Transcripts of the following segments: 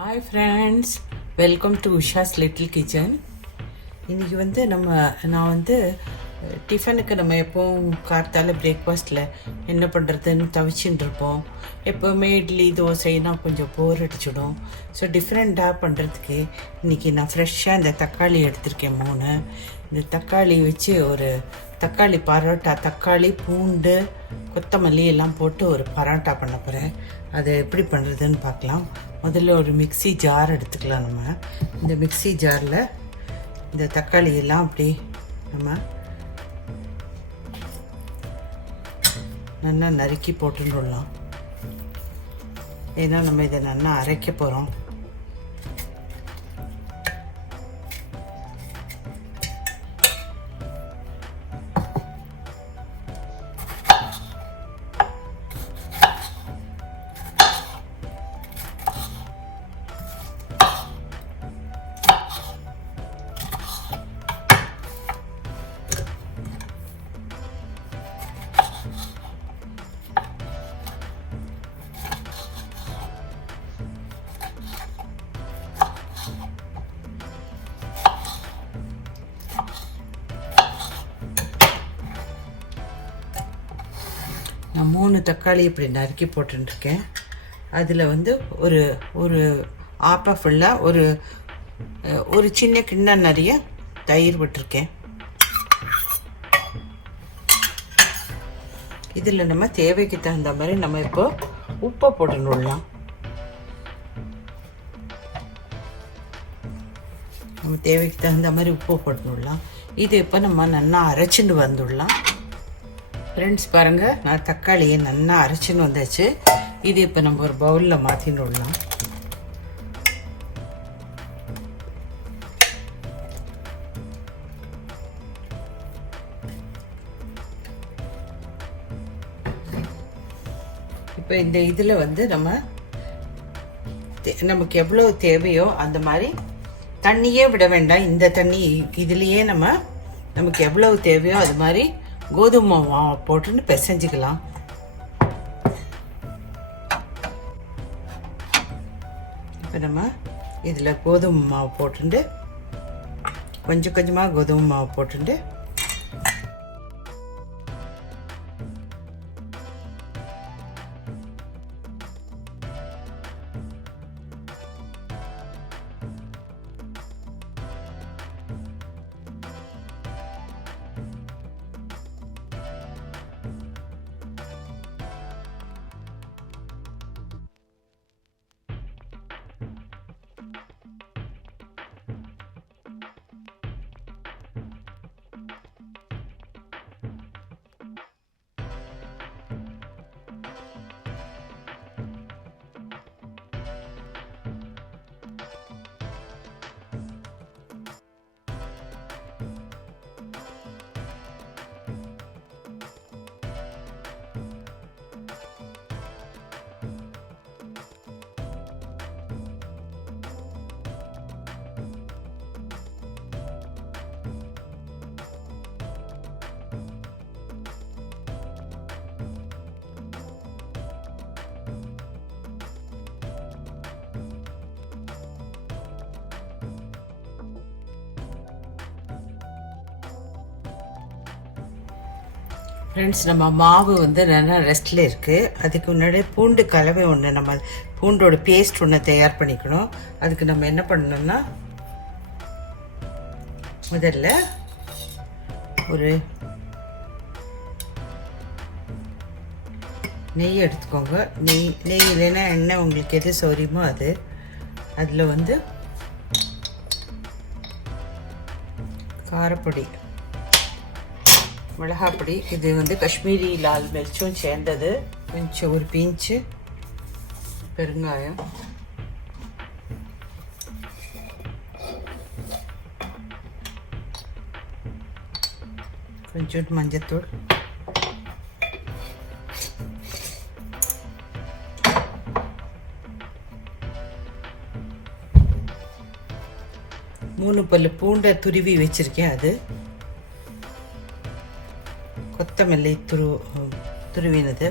Hi friends, welcome to Usha's little kitchen. இன்றைக்கி நான் டிஃபனுக்கு நம்ம எப்போவும் கார்த்தால பிரேக்ஃபாஸ்ட்டில் என்ன பண்ணுறதுன்னு தவிச்சுட்டு இருப்போம். எப்போவுமே இட்லி தோசைனா கொஞ்சம் போர் அடிச்சிடும். ஸோ டிஃப்ரெண்ட்டாக பண்ணுறதுக்கு இன்றைக்கி நான் ஃப்ரெஷ்ஷாக இந்த தக்காளி எடுத்திருக்கேன் 3. இந்த தக்காளி வச்சு ஒரு தக்காளி பரோட்டா, தக்காளி பூண்டு கொத்தமல்லி எல்லாம் போட்டு ஒரு பரோட்டா பண்ண போகிறேன். அதை எப்படி பண்ணுறதுன்னு பார்க்கலாம். முதல்ல ஒரு மிக்ஸி ஜார் எடுத்துக்கலாம். நம்ம இந்த மிக்ஸி ஜாரில் இந்த தக்காளி எல்லாம் அப்படி நம்ம நல்லா நறுக்கி போட்டுடலாம். ஏன்னா நம்ம இதை நல்லா அரைக்க போகிறோம். நான் 3 தக்காளி இப்படி நறுக்கி போட்டுருக்கேன். அதில் ஒரு ஒரு ஆப்பா ஃபுல்லாக ஒரு சின்ன கிண்ணம் நிறைய தயிர் விட்டுருக்கேன். இதில் நம்ம தேவைக்கு தகுந்த மாதிரி நம்ம இப்போ உப்பை போட்டுடலாம். நம்ம தேவைக்கு தகுந்த மாதிரி உப்பு போட்டுடலாம். இது இப்போ நம்ம நல்லா அரைச்சிட்டு வந்துடலாம். ஃப்ரெண்ட்ஸ் பாருங்கள், நான் தக்காளியை நல்லா அரைச்சின்னு வந்தாச்சு. இது இப்போ நம்ம ஒரு பவுலில் மாற்றின்னு விடலாம். இப்போ இந்த இதில் நமக்கு எவ்வளோ தேவையோ அந்த மாதிரி தண்ணியே விட வேண்டாம். இந்த தண்ணி இதுலேயே நமக்கு எவ்வளவு தேவையோ அது மாதிரி கோதுமை மாவு போட்டுன்னு பிசைஞ்சிக்கலாம். இப்போ நம்ம இதில் கோதுமை மாவு போட்டுண்டு கொஞ்சம் கொஞ்சமாக கோதுமை மாவு போட்டுண்டு ஃப்ரெண்ட்ஸ், நம்ம மாவு நல்லா ரெஸ்ட்டில் இருக்குது. அதுக்கு முன்னாடி பூண்டு கலவை ஒன்று, நம்ம பூண்டோட பேஸ்ட் ஒன்று தயார் பண்ணிக்கணும். அதுக்கு நம்ம என்ன பண்ணணும்னா, முதல்ல ஒரு நெய் எடுத்துக்கோங்க. நெய் இல்லைன்னா எண்ணெய், உங்களுக்கு எது சௌரியமோ அது. அதில் காரப்பொடி, மிளகாப்பொடி, இது காஷ்மீரி லால் மிர்ச்சும் சேர்ந்தது, கொஞ்சம் ஒரு பிஞ்சு பெருங்காயம், கொஞ்சம் மஞ்சத்தூள், மூணு பல்லு பூண்டை துருவி வச்சிருக்கேன், அது, கொத்தமல்லி துருவினது,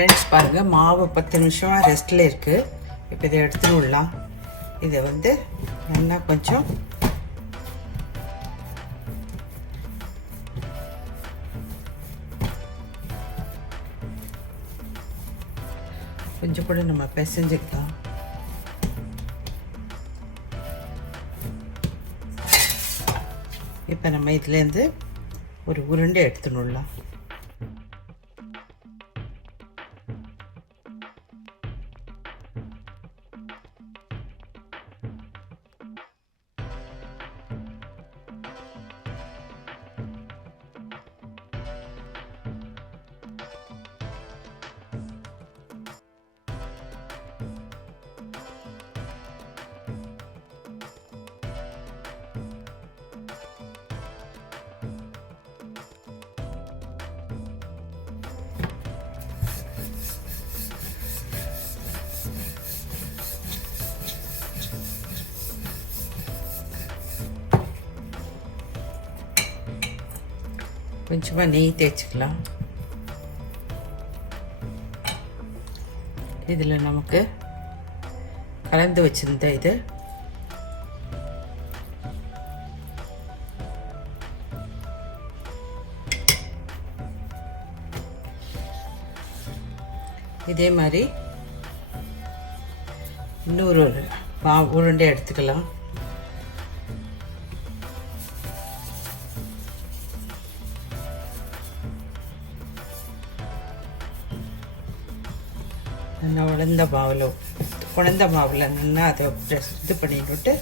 ஃப்ரெண்ட்ஸ் பாருங்கள், மாவு 10 நிமிஷமாக ரெஸ்ட்டில் இருக்குது. இப்போ இதை எடுத்துன்னு விடலாம். இதை வந்து நல்லா கொஞ்சம் கூட நம்ம பிசைஞ்சுக்கலாம். இப்போ நம்ம இதுலேருந்து ஒரு உருண்டை எடுத்துன்னு விடலாம். கொஞ்சமாக நெய் தேய்ச்சிக்கலாம். இதில் நமக்கு கலந்து வச்சிருந்த இது இதே மாதிரி இன்னொரு உருண்டை எடுத்துக்கலாம். நல்லா உலர்ந்த மாவில் நல்லா அதை இது பண்ணிட்டு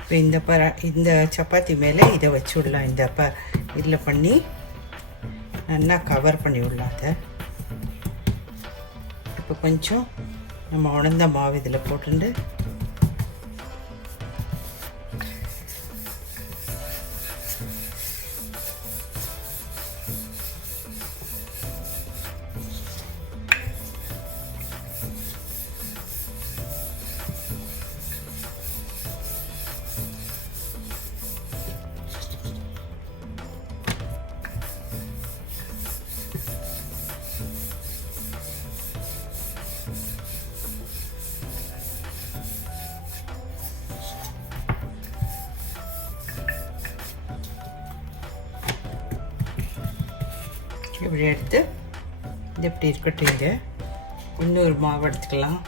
இப்போ இந்த சப்பாத்தி மேலே இதை வச்சு விடலாம். இதில் பண்ணி நல்லா கவர் பண்ணி விடலாம். அதை இப்போ கொஞ்சம் நம்ம உணர்ந்த மாவு இதில் போட்டுண்டு இப்படி எடுத்து இது எப்படி இருக்கட்டும். இது இன்னொரு மாவு எடுத்துக்கலாம்.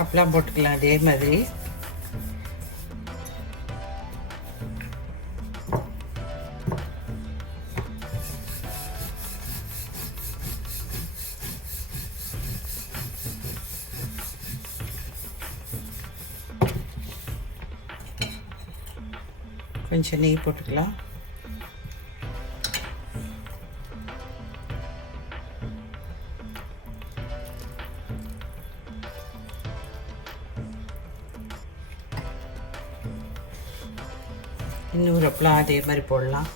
அப்பெல்லாம் போட்டுக்கலாம். அதே மாதிரி கொஞ்சம் நெய் போட்டுக்கலாம். இன்னொரு அப்பளம் அதே மாதிரி போடலாம்.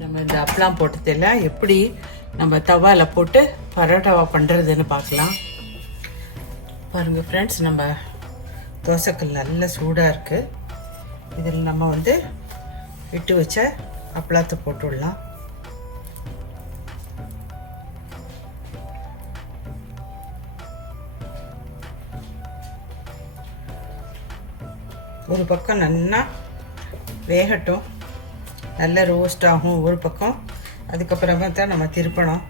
நம்ம இந்த அப்பளம் போட்டதில்ல எப்படி நம்ம தவால போட்டு பரோட்டாவா பண்ணுறதுன்னு பார்க்கலாம். பாருங்கள் ஃப்ரெண்ட்ஸ், நம்ம தோசைக்கல் நல்ல சூடாக இருக்குது. இதில் நம்ம வந்து விட்டு வச்ச அப்பளத்தை போட்டு விடலாம். ஒரு பக்கம் நல்லா வேகட்டும், நல்ல ரோஸ்ட் ஆகும் ஒரு பக்கம். அதுக்கப்புறமா தான் நம்ம திருப்பணும்.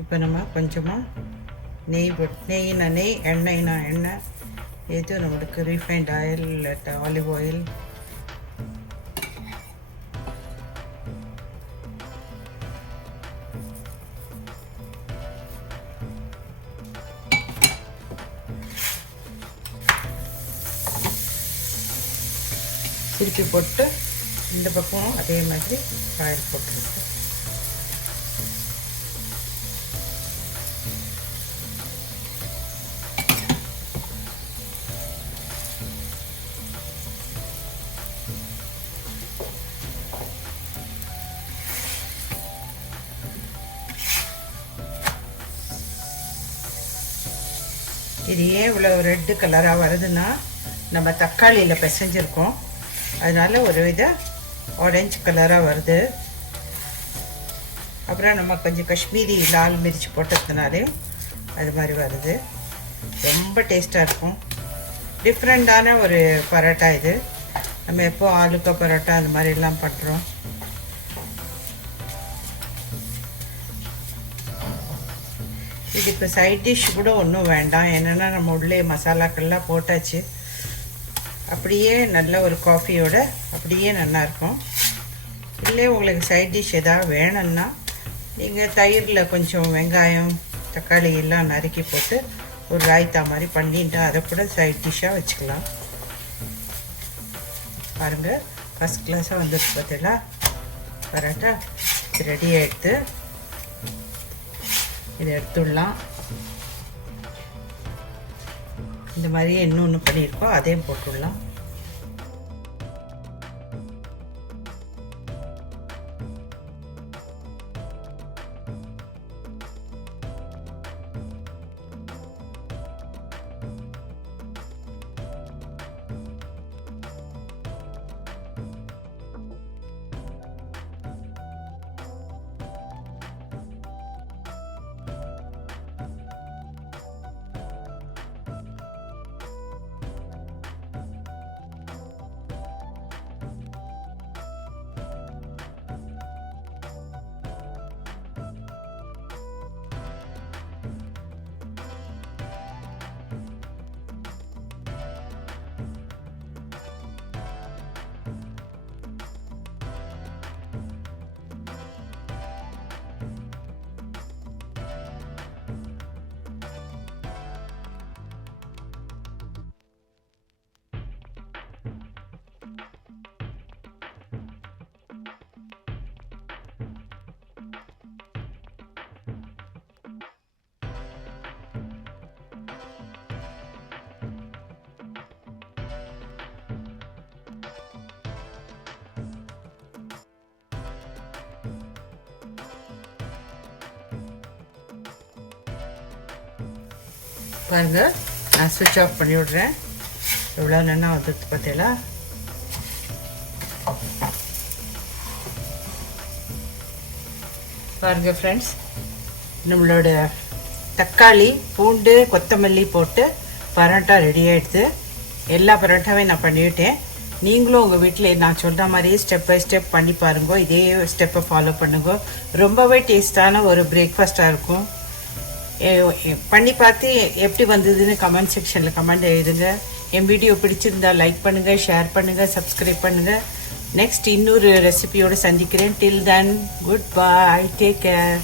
இப்போ நம்ம கொஞ்சமாக நெய், எண்ணெய்னா எண்ணெய், எது நம்மளுக்கு ரீஃபைண்ட் ஆயில் இல்லாட்ட ஆலிவ் ஆயில், திருப்பி போட்டு இந்த பக்கம் அதே மாதிரி ஆயில் போட்டுருக்கு. இது ஏன் இவ்வளோ ரெட்டு கலராக வருதுன்னா, நம்ம தக்காளியில் பிசைஞ்சிருக்கோம், அதனால ஒரு வித ஆரஞ்சு கலராக வருது. அப்புறம் நம்ம கொஞ்சம் காஷ்மீரி லால் மிர்ச்சி போட்டதுனாலே அது மாதிரி வருது. ரொம்ப டேஸ்ட்டாக இருக்கும். டிஃப்ரெண்ட்டான ஒரு பரோட்டா இது. நம்ம எப்போ ஆலுக்கா பரோட்டா அந்த மாதிரிலாம் பண்ணுறோம். இதுக்கு சைட் டிஷ் கூட ஒன்றும் வேண்டாம், என்னென்னா நம்ம உள்ளே மசாலாக்கள்லாம் போட்டாச்சு. அப்படியே நல்ல ஒரு காஃபியோட அப்படியே நல்லாயிருக்கும். இல்லை உங்களுக்கு சைட் டிஷ் எதாவது வேணும்னா நீங்கள் தயிரில் கொஞ்சம் வெங்காயம் தக்காளி எல்லாம் நறுக்கி போட்டு ஒரு ராய்த்தா மாதிரி பண்ணிட்டு அதை கூட சைட் டிஷ்ஷாக வச்சுக்கலாம். பாருங்கள், ஃபஸ்ட் கிளாஸாக வந்துட்டு பார்த்தீங்களா பரோட்டா. ரெடி ஆகிடுது. இதை எடுத்துடலாம். இந்த மாதிரியே இன்னொன்று பண்ணியிருக்கோம், அதையும் போட்டுடலாம். பாருங்கள், நான் ஸ்விட்ச் ஆஃப் பண்ணி விட்றேன். எவ்வளோ நல்லா வந்துட்டு பார்த்தீங்களா? பாருங்கள் ஃப்ரெண்ட்ஸ், நம்மளோட தக்காளி பூண்டு கொத்தமல்லி போட்டு பரோட்டா ரெடி ஆகிடுது. எல்லா பரோட்டாவையும் நான் பண்ணிவிட்டேன். நீங்களும் உங்கள் வீட்டில் நான் சொல்கிற மாதிரியே ஸ்டெப் பை ஸ்டெப் பண்ணி பாருங்க. இதே ஸ்டெப்பை ஃபாலோ பண்ணுங்க. ரொம்பவே டேஸ்டான ஒரு பிரேக்ஃபாஸ்ட்டாக இருக்கும். பண்ணி பார்த்து எப்படி வந்ததுன்னு கமெண்ட் செக்ஷனில் கமெண்ட் எழுதுங்க. என் வீடியோ பிடிச்சிருந்தா லைக் பண்ணுங்கள், ஷேர் பண்ணுங்கள், சப்ஸ்கிரைப் பண்ணுங்கள். நெக்ஸ்ட் இன்னொரு ரெசிபியோடு சந்திக்கிறேன். டில் தென், குட் பை, டேக் கேர்.